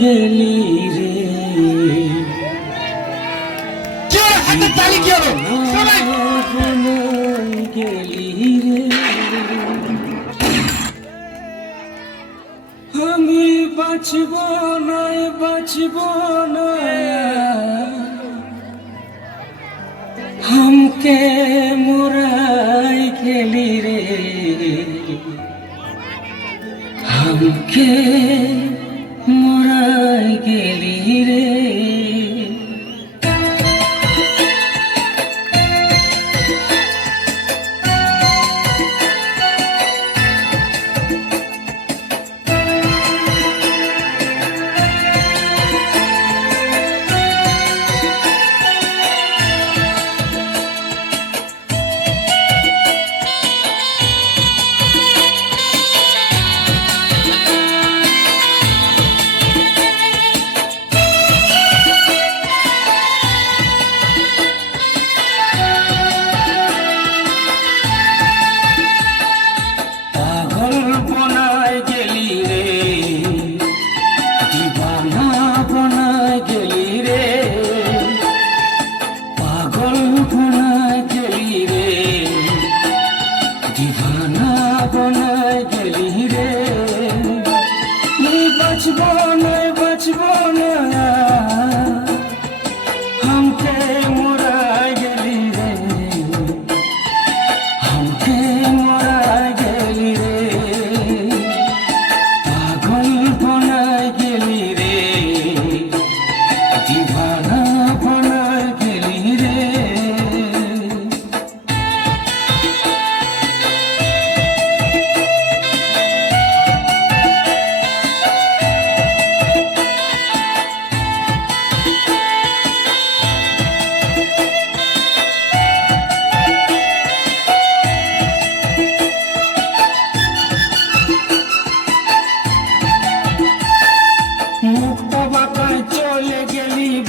গেলি রে হাতে তালি কি হবে সবাই গেলি রে আমি বাঁচব না हमके मुराई गेली रे हमके मुराई गेली रे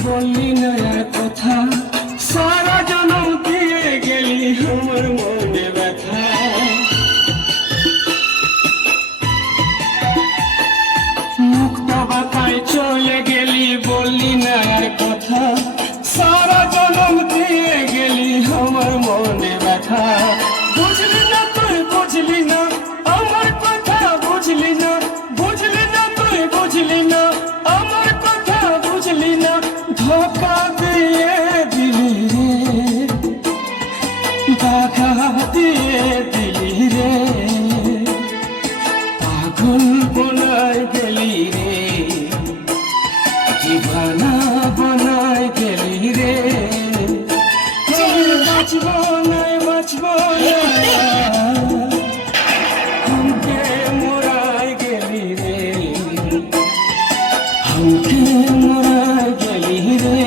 বললি না কথা সারা জনম দিয়ে গেলি আমার মনে ব্যথা মুক্তা বাতায় চলে গেলি বললি না কথা সারা জনম দিয়ে গেলি আমার মনে ব্যথা বুঝলি না তুই বুঝলি না আমার কথা বুঝলি না বুঝলি না তুই বুঝলি না আমার কথা বুঝলি না ধোকা দিয়ে দিলি রে ধোকা দিয়ে দিলি রে পাগল বনায় গেলি রে দিবানা বনায় গেলি রে বাঁচব না हमके मोराय गेली रे हमके मोराय गेली रे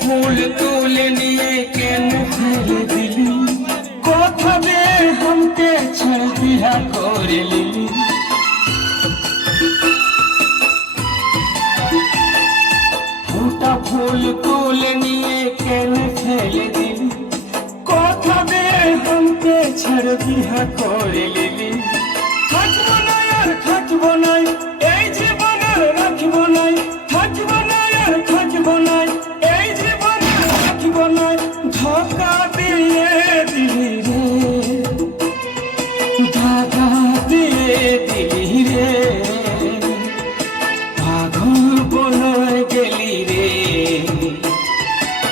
फूल तूले लिए केन फेर दिली कोथा दे हमके छल दिया कर लिली फूटा फूल तूले लिए केन फेर दिली कोथा दे हमके छल दिया कर लिली থাকবো না আর থাকবো না এই জীবন আর রাখবো না থাকবো না আর থাকবো না ধোকা দিয়ে দিলি রে ধোকা দিয়ে দিলি রে পাগল বনায় গেলি রে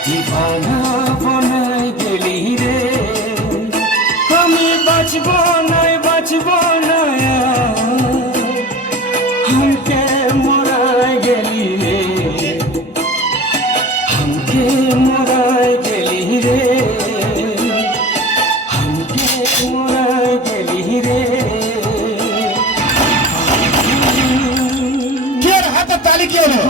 দিবানা বনায় গেলি রে আমি বাঁচব না हमके मोराय गेली रे हमके मोराय गेली रे মরে গেলি রে। কি হলো হাতে তালি কি হলো?